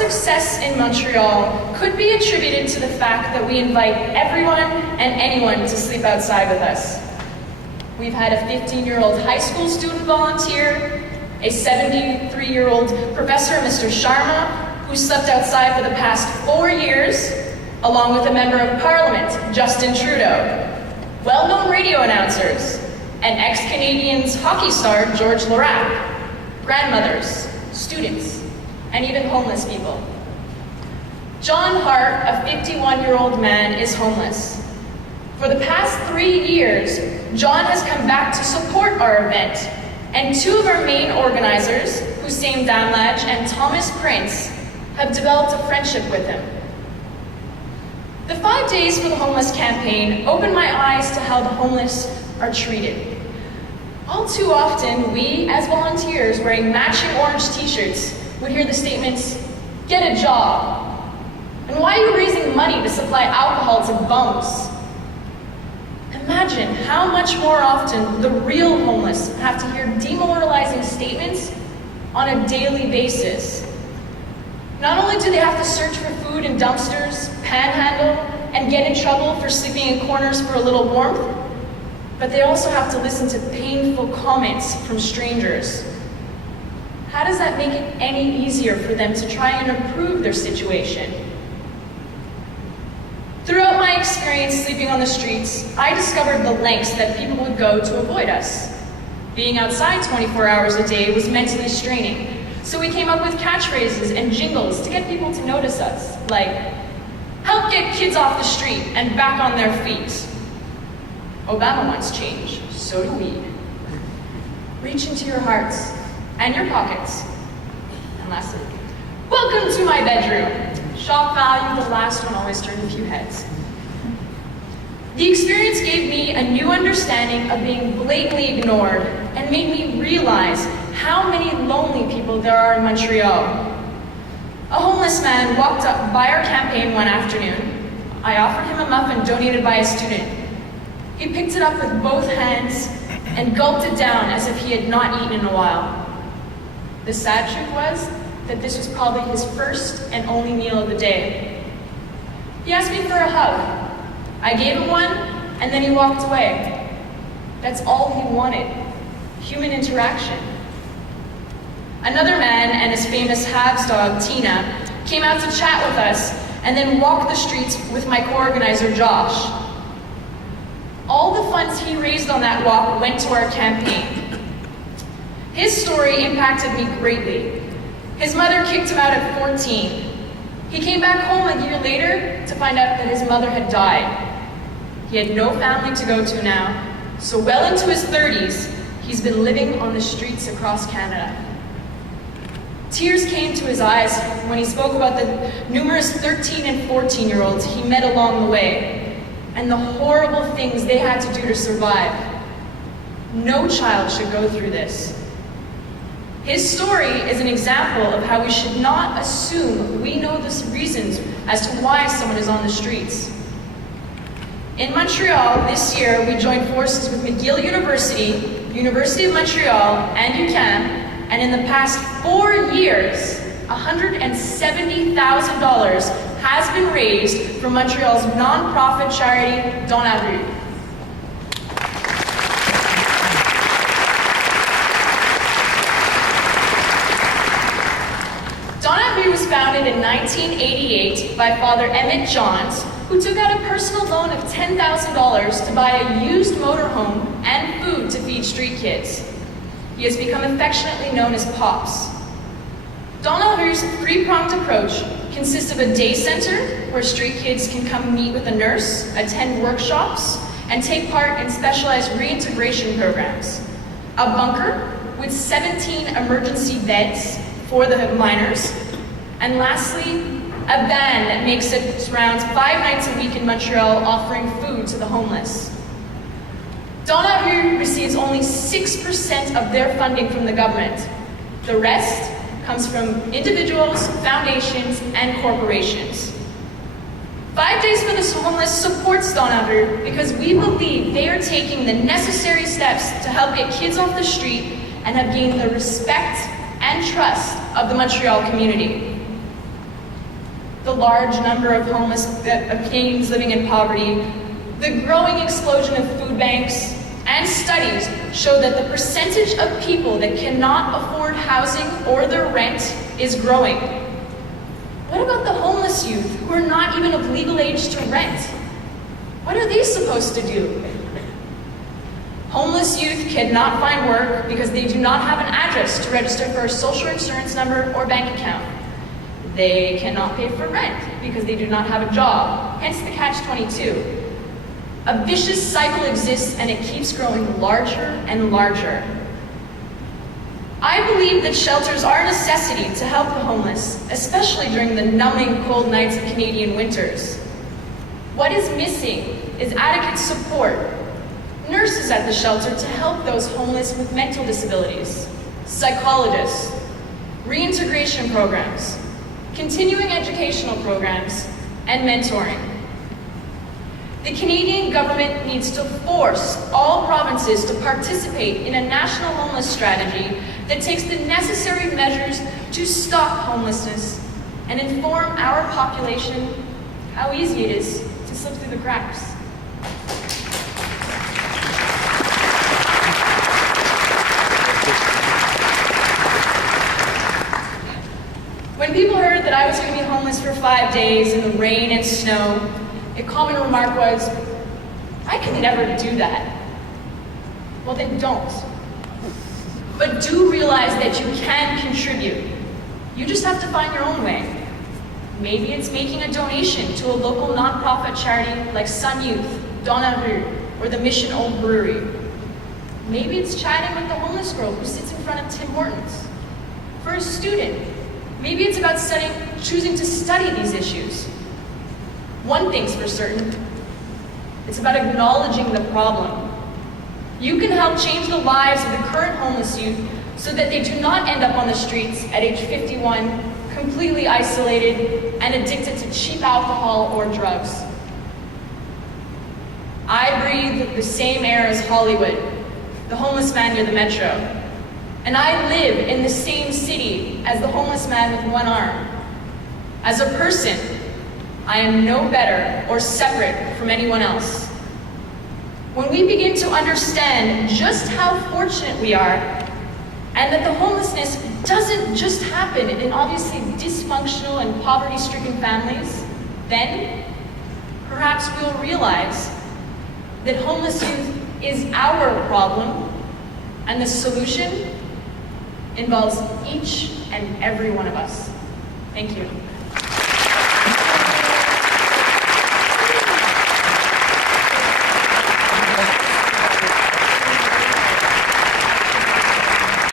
success in Montreal could be attributed to the fact that we invite everyone and anyone to sleep outside with us. We've had a 15-year-old high school student volunteer, a 73-year-old professor, Mr. Sharma, who slept outside for the past 4 years, along with a member of Parliament, Justin Trudeau, well-known radio announcers, and ex-Canadians hockey star George Larac, grandmothers, students, and even homeless people. John Hart, a 51-year-old man, is homeless. For the past 3 years, John has come back to support our event, and two of our main organizers, Hussein Damlaj and Thomas Prince, have developed a friendship with him. The 5 Days for the Homeless campaign opened my eyes to how the homeless are treated. All too often, we, as volunteers wearing matching orange t-shirts, would hear the statements, "Get a job," and "Why are you raising money to supply alcohol to bums?" Imagine how much more often the real homeless have to hear demoralizing statements on a daily basis. Not only do they have to search for food in dumpsters, panhandle, and get in trouble for sleeping in corners for a little warmth, but they also have to listen to painful comments from strangers. How does that make it any easier for them to try and improve their situation? Throughout my experience sleeping on the streets, I discovered the lengths that people would go to avoid us. Being outside 24 hours a day was mentally straining, so we came up with catchphrases and jingles to get people to notice us, like, "Help get kids off the street and back on their feet." Obama wants change, so do we. Reach into your hearts and your pockets. And lastly, welcome to my bedroom. Shock value, the last one always turned a few heads. The experience gave me a new understanding of being blatantly ignored and made me realize how many lonely people there are in Montreal. A homeless man walked up by our campaign one afternoon. I offered him a muffin donated by a student. He picked it up with both hands and gulped it down as if he had not eaten in a while. The sad truth was that this was probably his first and only meal of the day. He asked me for a hug. I gave him one, and then he walked away. That's all he wanted, human interaction. Another man and his famous Habs dog, Tina, came out to chat with us and then walked the streets with my co-organizer, Josh. All the funds he raised on that walk went to our campaign. His story impacted me greatly. His mother kicked him out at 14. He came back home a year later to find out that his mother had died. He had no family to go to now, so well into his 30s, he's been living on the streets across Canada. Tears came to his eyes when he spoke about the numerous 13 and 14-year-olds he met along the way, and the horrible things they had to do to survive. No child should go through this. His story is an example of how we should not assume we know the reasons as to why someone is on the streets. In Montreal this year, we joined forces with McGill University, University of Montreal, and UQAM, and in the past 4 years, $170,000 has been raised for Montreal's non-profit charity, Dans la Rue. Dans la Rue was founded in 1988 by Father Emmett Johns, who took out a personal loan of $10,000 to buy a used motorhome and food to feed street kids. He has become affectionately known as Pops. Dans la Rue's three-pronged approach consists of a day center where street kids can come meet with a nurse, attend workshops, and take part in specialized reintegration programs. A bunker with 17 emergency beds for the minors. And lastly, a van that makes its rounds 5 nights a week in Montreal, offering food to the homeless. Dans la Rue receives only 6% of their funding from the government. The rest comes from individuals, foundations, and corporations. 5 Days for the Homeless supports Dans la Rue because we believe they are taking the necessary steps to help get kids off the street and have gained the respect and trust of the Montreal community. the large number of homeless Canadians living in poverty, the growing explosion of food banks, and studies show that the percentage of people that cannot afford housing or their rent is growing. What about the homeless youth who are not even of legal age to rent? What are they supposed to do? Homeless youth cannot find work because they do not have an address to register for a social insurance number or bank account. They cannot pay for rent because they do not have a job, hence the catch-22. A vicious cycle exists and it keeps growing larger and larger. I believe that shelters are a necessity to help the homeless, especially during the numbing cold nights of Canadian winters. What is missing is adequate support, nurses at the shelter to help those homeless with mental disabilities, psychologists, reintegration programs, continuing educational programs, and mentoring. The Canadian government needs to force all provinces to participate in a national homeless strategy that takes the necessary measures to stop homelessness and inform our population how easy it is to slip through the cracks. When people heard that I was going to be homeless for 5 days in the rain and snow, a common remark was, "I could never do that." Well, then don't. But do realize that you can contribute. You just have to find your own way. Maybe it's making a donation to a local nonprofit charity like Sun Youth, Donna Rue, or the Mission Old Brewery. Maybe it's chatting with the homeless girl who sits in front of Tim Hortons. For a student, maybe it's about choosing to study these issues. One thing's for certain, it's about acknowledging the problem. You can help change the lives of the current homeless youth so that they do not end up on the streets at age 51, completely isolated and addicted to cheap alcohol or drugs. I breathe the same air as Hollywood, the homeless man near the metro. And I live in the same city as the homeless man with one arm. As a person, I am no better or separate from anyone else. When we begin to understand just how fortunate we are, and that the homelessness doesn't just happen in obviously dysfunctional and poverty-stricken families, then perhaps we'll realize that homeless youth is our problem, and the solution involves each and every one of us. Thank you.